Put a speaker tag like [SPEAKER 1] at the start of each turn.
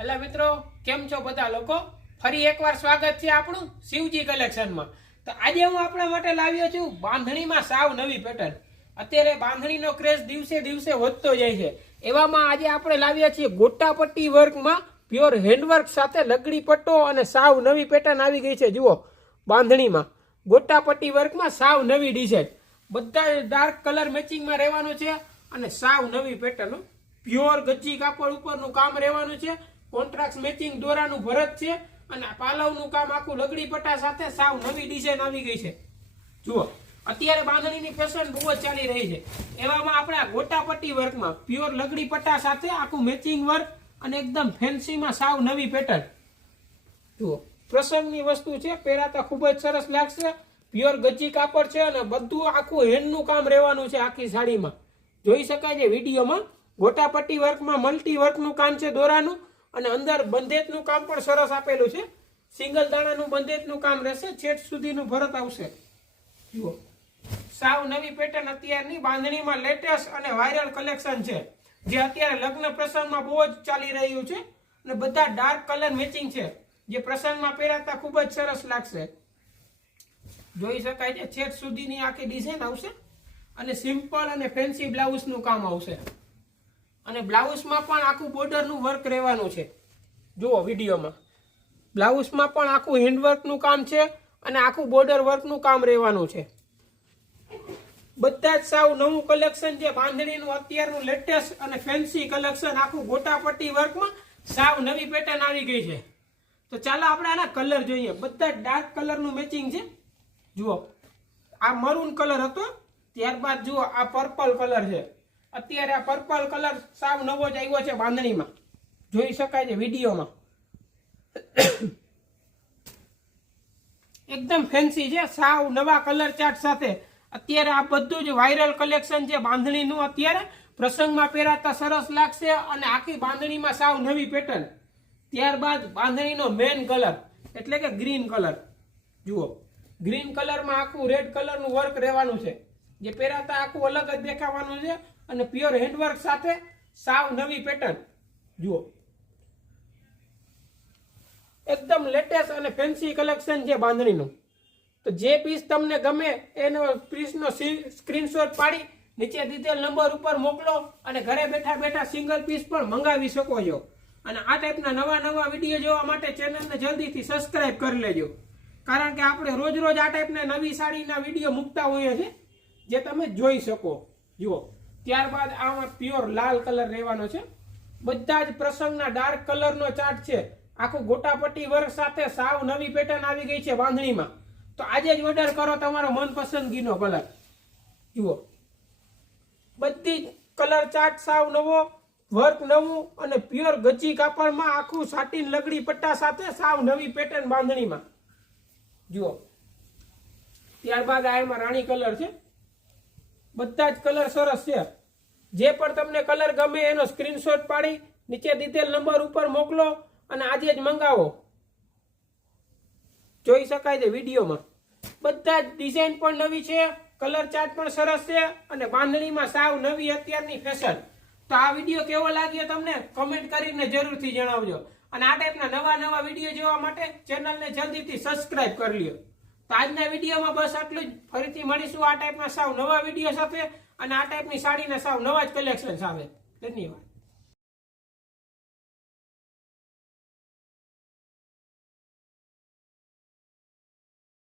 [SPEAKER 1] એટલે મિત્રો, કેમ છો બધા લોકો? ફરી એકવાર સ્વાગત છે આપણું શિવજી કલેક્શનમાં. તો આજે હું આપણા માટે લાવ્યો છું બાંધણીમાં સાવ નવી પેટર્ન. અત્યારે બાંધણીનો ક્રેઝ દિવસે દિવસે વધતો જાય છે. એવામાં આજે આપણે લાવ્યા છીએ ગોટાપટ્ટી વર્કમાં પ્યોર હેન્ડવર્ક સાથે લગડી પટ્ટો અને સાવ નવી પેટર્ન આવી ગઈ છે. જુઓ, બાંધણીમાં. ગોટાપટ્ટી વર્કમાં સાવ નવી ડિઝાઇન. બધા ડાર્ક કલર મેચિંગમાં રહેવાનું છે અને સાવ નવી પેટર્ન. પ્યોર ગચ્ચી કાપડ ઉપરનું કામ રહેવાનું છે. કોન્ટ્રાક્ટ મેચિંગ દોરાનું ભરત છે અને પાલવનું કામ આખું લગડી પટ્ટા સાથે સાવ નવી ડિઝાઇન આવી ગઈ છે. જુઓ, અત્યારે બાંધણીની ફેશન બહુ જ ચાલી રહી છે. એવામાં આપણા ગોટાપટ્ટી વર્કમાં પ્યોર લગડી પટ્ટા સાથે આખું મેચિંગ વર્ક અને એકદમ ફેન્સીમાં સાવ નવી પેટર્ન જુઓ, પ્રસંગની વસ્તુ છે પહેરાતા ખૂબ જ સરસ લાગશે. પ્યોર ગચ્ચી કાપડ છે અને બધું આખું હેન્ડનું કામ રહેવાનું છે આખી સાડીમાં. જોઈ શકાય છે, વિડીયોમાં ગોટાપટ્ટી વર્કમાં મલ્ટી વર્કનું કામ છે દોરાનું. અને અંદર બંધેજનું કામ પણ સરસ આપેલું છે. સિંગલ દાણાનું બંધેજનું કામ રહેશે. છેટ સુધીનું ભરત આવશે. જુઓ. સાવ નવી પેટર્ન અત્યારની બાંધણીમાં લેટેસ્ટ અને વાયરલ કલેક્શન છે. જે અત્યારે લગ્ન પ્રસંગમાં બહુ જ ચાલી રહ્યું છે અને બધા ડાર્ક કલર મેચિંગ છે. જે પ્રસંગમાં પહેરાતા ખૂબ જ સરસ લાગશે. જોઈ શકાય છે છેટ સુધીની આખી ડિઝાઇન આવશે અને સિમ્પલ અને ફેન્સી બ્લાઉઝનું કામ આવશે. અને બ્લાઉઝમાં પણ આખું બોર્ડરનું વર્ક રહેવાનું છે. જુઓ વિડીયોમાં. બ્લાઉઝમાં પણ આખું હેન્ડવર્કનું કામ છે અને આખું બોર્ડર વર્કનું કામ રહેવાનું છે. બધા જ સાવ નવું કલેક્શન છે બાંધણીનું અત્યારનું લેટેસ્ટ અને ફેન્સી કલેક્શન આખું ગોટાપટ્ટી વર્કમાં સાવ નવી પેટર્ન આવી ગઈ છે. તો ચાલો આપણે આના કલર જોઈએ. બધા ડાર્ક કલરનું મેચિંગ છે. જુઓ. આ મરૂન કલર હતો. ત્યારબાદ જુઓ આ પર્પલ કલર છે. અત્યારે આ પર્પલ કલર સાવ નવો જ આવ્યો છે બાંધણીમાં જોઈ શકાય છે વિડીયોમાં. એકદમ ફેન્સી છે, સાવ નવા કલર ચાર્ટ સાથે. અત્યારે આ બધું જ વાયરલ કલેક્શન છે બાંધણીનું અત્યારે. પ્રસંગમાં પહેરાતા સરસ લાગશે અને આખી બાંધણીમાં સાવ નવી પેટર્ન ત્યારબાદ બાંધણીનો મેન કલર એટલે કે ગ્રીન કલર જુઓ ગ્રીન કલરમાં આખું રેડ કલરનું વર્ક રહેવાનું છે. જે પહેરાતા આખું અલગ જ દેખાવાનું છે. અને પ્યોર હેન્ડવર્ક સાથે સાવ નવી પેટર્ન જુઓ. એકદમ લેટેસ્ટ અને ફેન્સી કલેક્શન છે બાંધણીનું. તો જે પીસ તમને ગમે એનો પીસનો સ્ક્રીનશોટ પાડી, નીચે દીધેલ નંબર ઉપર મોકલો અને ઘરે બેઠા બેઠા સિંગલ પીસ પણ મંગાવી શકો છો. અને આ ટાઈપના નવા નવા વીડિયો જોવા માટે ચેનલને જલ્દીથી સબસ્ક્રાઇબ કરી લેજો. કારણ કે આપણે રોજ રોજ આ ટાઈપના નવી સાડીના વીડિયો મૂકતા હોઈએ છીએ, જે તમે જોઈ શકો. જુઓ. ત્યારબાદ આમાં પ્યોર લાલ કલર રહેવાનો છે. બધા જ પ્રસંગના ડાર્ક કલરનો ચાર્ટ છે. આખું ગોટાપટ્ટી વર્ક સાથે સાવ નવી પેટર્ન આવી ગઈ છે બાંધણીમાં તો આજે જ ઓર્ડર કરો તમારો મનપસંદગીનો કલર. જુઓ. બધી કલર ચાર્ટ સાવ નવો, વર્ક નવું અને પ્યોર ગચ્ચી કાપડમાં આખું સાટીન લગડી પટ્ટા સાથે સાવ નવી પેટર્ન બાંધણીમાં જુઓ. ત્યારબાદ આ એમાં રાણી કલર છે. બધા જ કલર સરસ છે. જે પણ તમને કલર ગમે એનો સ્ક્રીનશોટ પાડી, નીચે દીધેલ નંબર ઉપર મોકલો અને આજે જ મંગાવો. જોઈ શકાય છે વિડીયોમાં. બધા જ ડિઝાઇન પણ નવી છે કલર ચાર્ટ પણ સરસ છે અને બાંધણીમાં સાવ નવી અત્યારની ફેશન તો આ વીડિયો કેવો લાગ્યો તમને? કમેન્ટ કરીને જરૂરથી જણાવજો. અને આ ટાઈપના નવા નવા વીડિયો જોવા માટે ચેનલને જલ્દીથી સબસ્ક્રાઇબ કરી લ્યો. તો આજના વિડીયોમાં બસ આટલું જ. ફરીથી મળીશું આ ટાઈપના સાવ નવા વીડિયો સાથે. અને આ ટાઈપની સાડીના સાવ નવા જ કલેક્શન આવે. ધન્યવાદ.